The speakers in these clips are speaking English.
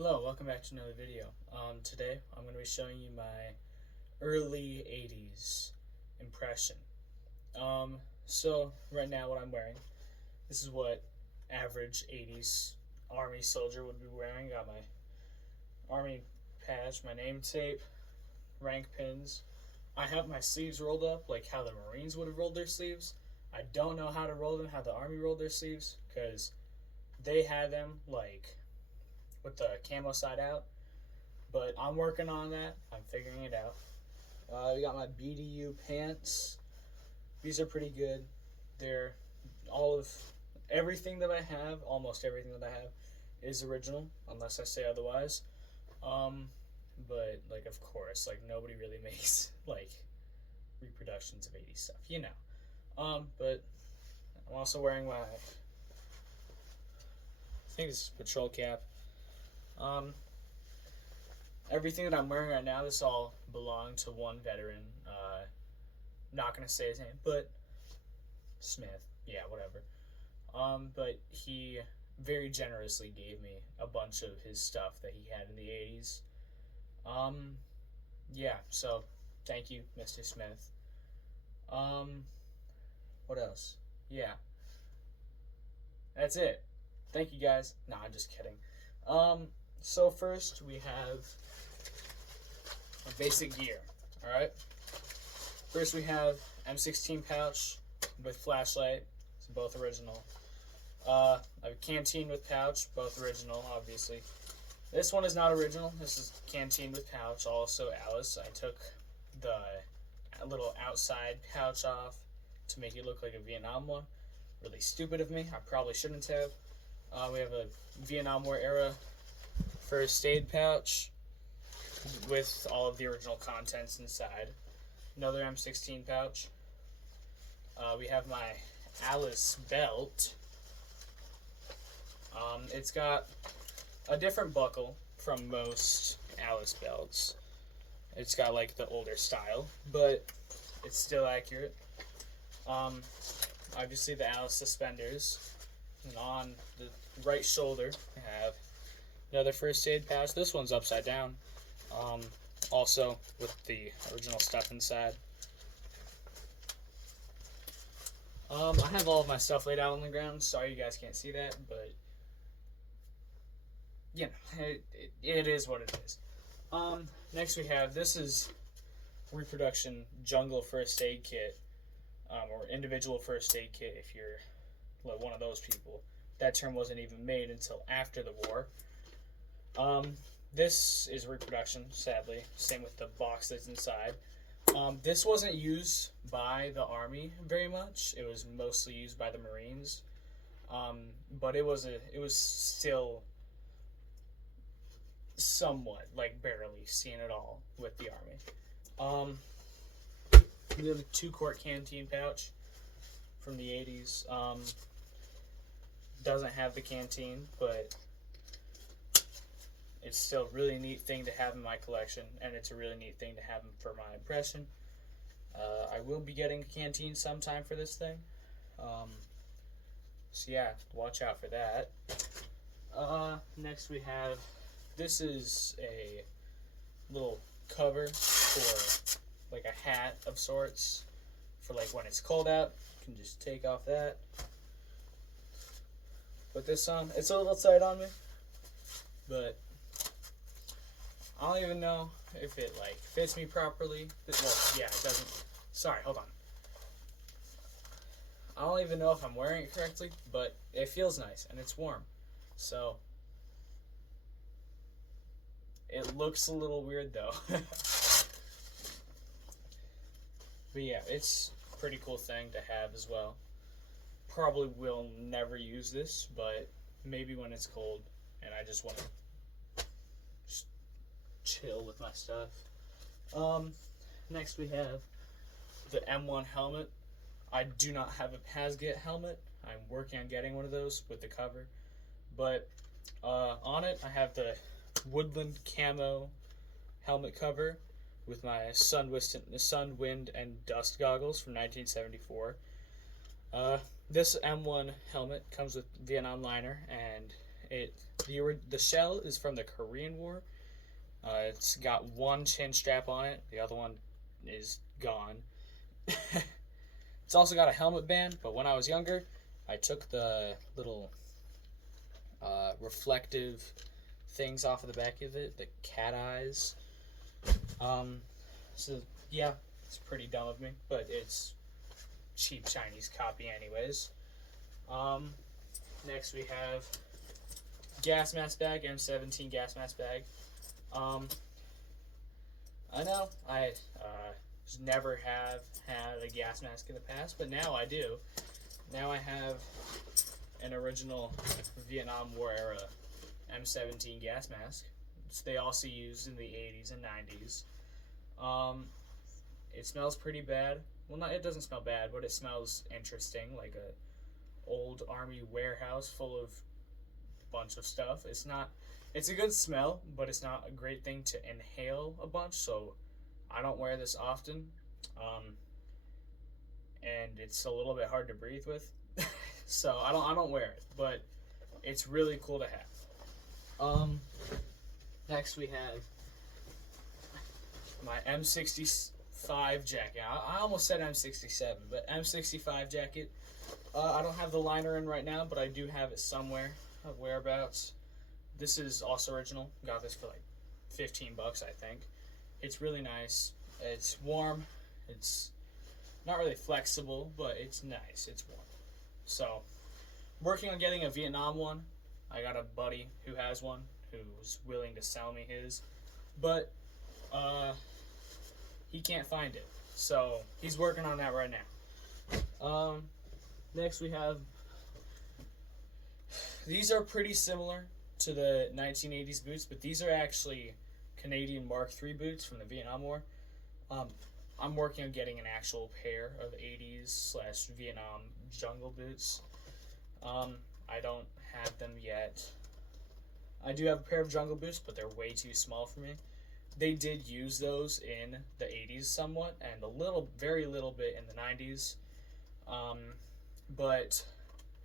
Hello, welcome back to another video. Today I'm going to be showing you my early 80s impression. So right now what I'm wearing, this is what average 80s army soldier would be wearing. Got my army patch, my name tape, rank pins. I have my sleeves rolled up like how the Marines would have rolled their sleeves. I don't know how to roll them, how the army rolled their sleeves, because they had them like with the camo side out, but I'm working on that. I'm figuring it out. We got my BDU pants. These are pretty good. They're all of everything that I have, almost everything that I have, is original, unless I say otherwise. But like, of course, like nobody really makes like reproductions of 80s stuff, you know. But I'm also wearing my, I think this is patrol cap. Everything that I'm wearing right now, this all belonged to one veteran. Not gonna say his name, but Smith. Yeah, whatever. But he very generously gave me a bunch of his stuff that he had in the 80s. Yeah, so thank you, Mr. Smith. What else? Yeah, that's it. Thank you, guys. No, I'm just kidding. So first we have a basic gear. All right. First we have M16 pouch with flashlight. It's both original. A canteen with pouch, both original, obviously. This one is not original. This is canteen with pouch, also Alice. I took the little outside pouch off to make it look like a Vietnam one. Really stupid of me. I probably shouldn't have. We have a Vietnam War era first aid pouch with all of the original contents inside. Another M16 pouch. We have my Alice belt. It's got a different buckle from most Alice belts. It's got like the older style, but it's still accurate. Obviously the Alice suspenders. And on the right shoulder, I have another first aid pouch. This one's upside down. Also with the original stuff inside. I have all of my stuff laid out on the ground. Sorry you guys can't see that, but you know, it is what it is. Next we have, this is reproduction jungle first aid kit, or individual first aid kit if you're like one of those people. That term wasn't even made until after the war. This is reproduction, sadly. Same with the box that's inside. This wasn't used by the Army very much. It was mostly used by the Marines. But it was still somewhat, like barely seen at all with the Army. We have a 2-quart canteen pouch from the 80s. Doesn't have the canteen, but it's still a really neat thing to have in my collection, and it's a really neat thing to have for my impression. I will be getting a canteen sometime for this thing. So yeah, watch out for that. Next we have, this is a little cover for like a hat of sorts for like when it's cold out. You can just take off that. Put this on. It's a little tight on me, but I don't even know if it like fits me properly. Well, yeah, it doesn't. Sorry, hold on. I don't even know if I'm wearing it correctly, but it feels nice and it's warm. So it looks a little weird though. But yeah, it's a pretty cool thing to have as well. Probably will never use this, but maybe when it's cold and I just want to just chill with my stuff. Next we have the M1 helmet. I do not have a Headgear helmet. I'm working on getting one of those with the cover. But on it, I have the Woodland Camo helmet cover with my sun, wind, and dust goggles from 1974. This M1 helmet comes with Vietnam liner, and it The shell is from the Korean War. It's got one chin strap on it. The other one is gone. It's also got a helmet band, but when I was younger, I took the little reflective things off of the back of it, the cat eyes. So yeah, it's pretty dumb of me, but it's cheap Chinese copy anyways. Next we have gas mask bag, M17 gas mask bag. I know I never have had a gas mask in the past, but now I do. Now I have an original Vietnam War era M17 gas mask, which they also used in the 80s and 90s. It smells pretty bad. Well, it doesn't smell bad, but it smells interesting, like a old army warehouse full of bunch of stuff. It's a good smell, but it's not a great thing to inhale a bunch, so I don't wear this often. And it's a little bit hard to breathe with. So I don't wear it, but it's really cool to have. Next we have my M65 jacket. I almost said M67, but M65 jacket. I don't have the liner in right now, but I do have it somewhere, whereabouts. This is also original. Got this for like $15, I think. It's really nice. It's warm. It's not really flexible, but it's nice. It's warm. So, working on getting a Vietnam one. I got a buddy who has one, who's willing to sell me his, but he can't find it. So, he's working on that right now. Next we have, these are pretty similar to the 1980s boots, but these are actually Canadian Mark III boots from the Vietnam War. I'm working on getting an actual pair of 80s / Vietnam jungle boots. I don't have them yet. I do have a pair of jungle boots, but they're way too small for me. They did use those in the 80s somewhat, and very little bit in the 90s. But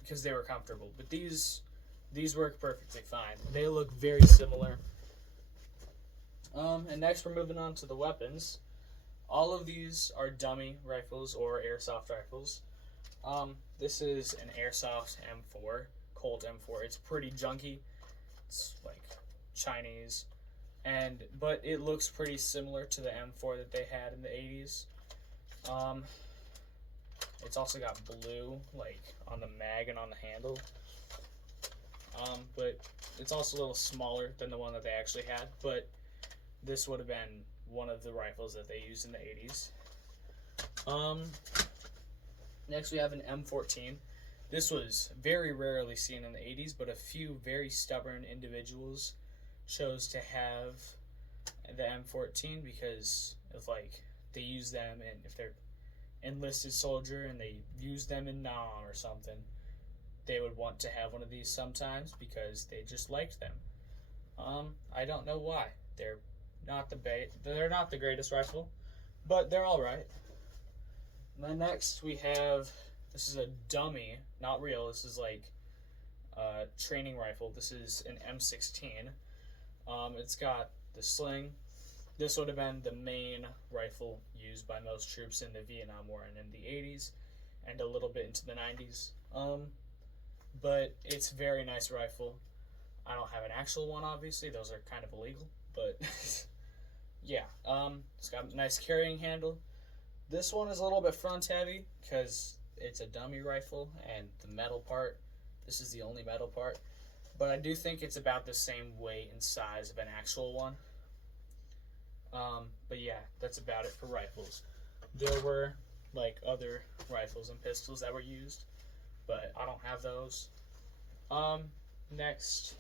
because they were comfortable. But these work perfectly fine. They look very similar. And next we're moving on to the weapons. All of these are dummy rifles or airsoft rifles. This is an airsoft M4, Colt M4. It's pretty junky. It's like Chinese, but it looks pretty similar to the M4 that they had in the 80s. It's also got blue, like on the mag and on the handle. But it's also a little smaller than the one that they actually had. But this would have been one of the rifles that they used in the 80s. Next we have an M14. This was very rarely seen in the 80s, but a few very stubborn individuals chose to have the M14 because of they use them, and if they're enlisted soldier and they use them in Nam or something, they would want to have one of these sometimes because they just liked them. I don't know why. They're not the greatest rifle, but they're all right. And then next we have, this is a dummy, not real. This is like a training rifle. This is an M16. It's got the sling. This would have been the main rifle used by most troops in the Vietnam War and in the 80s and a little bit into the 90s. But it's a very nice rifle. I don't have an actual one, obviously. Those are kind of illegal, but yeah. It's got a nice carrying handle. This one is a little bit front heavy because it's a dummy rifle, and the metal part, this is the only metal part. But I do think it's about the same weight and size of an actual one. But yeah, that's about it for rifles. There were other rifles and pistols that were used, but I don't have those. Next,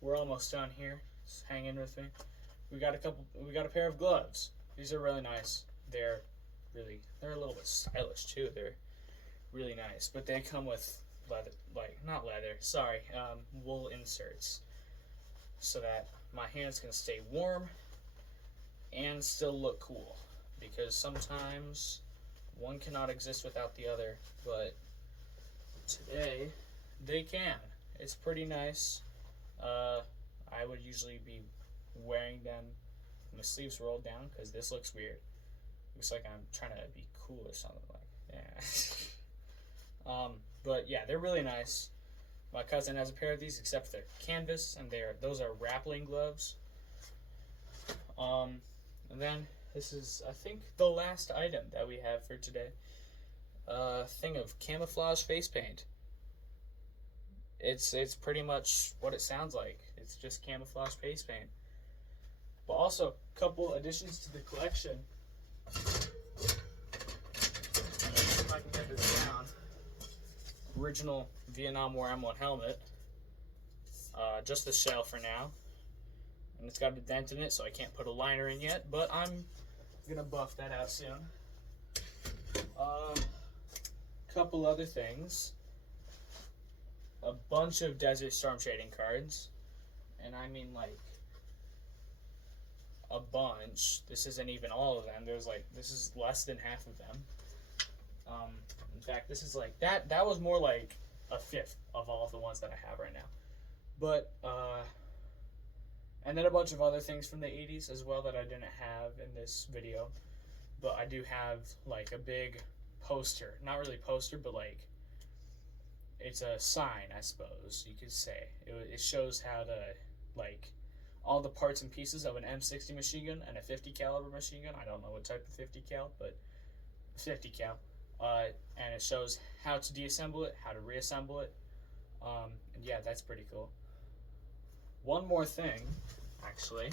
we're almost done here. Just hang in with me. We got a pair of gloves. These are really nice. They're a little bit stylish too. They're really nice, but they come with wool inserts so that my hands can stay warm and still look cool, because sometimes one cannot exist without the other, but today they can. It's pretty nice. I would usually be wearing them with the sleeves rolled down because this looks weird. Looks like I'm trying to be cool or something like yeah. But yeah, they're really nice. My cousin has a pair of these, except they're canvas, and those are Rappling gloves. And then this is, I think, the last item that we have for today. A thing of camouflage face paint. It's pretty much what it sounds like. It's just camouflage face paint. But also, a couple additions to the collection. If I can get this down. Original Vietnam War M1 helmet. Just the shell for now. And it's got a dent in it, so I can't put a liner in yet, but I'm gonna buff that out soon. Couple other things. A bunch of Desert Storm trading cards, and I mean like a bunch. This isn't even all of them. This is less than half of them. In fact, this is like that was more like a fifth of all of the ones that I have right now. But and then a bunch of other things from the 80s as well that I didn't have in this video. But I do have like a big poster. Not really poster, but like it's a sign, I suppose you could say. It shows how to, like, all the parts and pieces of an M60 machine gun and a 50 caliber machine gun. I don't know what type of 50 cal, but 50 cal. And it shows how to deassemble it, how to reassemble it. And yeah, that's pretty cool. One more thing, actually.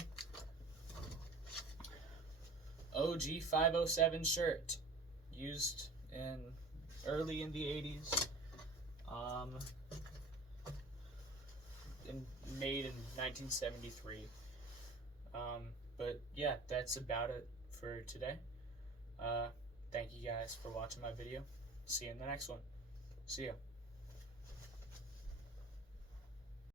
OG 507 shirt, used early in the 80s. Made in 1973. But yeah, that's about it for today. Thank you guys for watching my video. See you in the next one. See ya.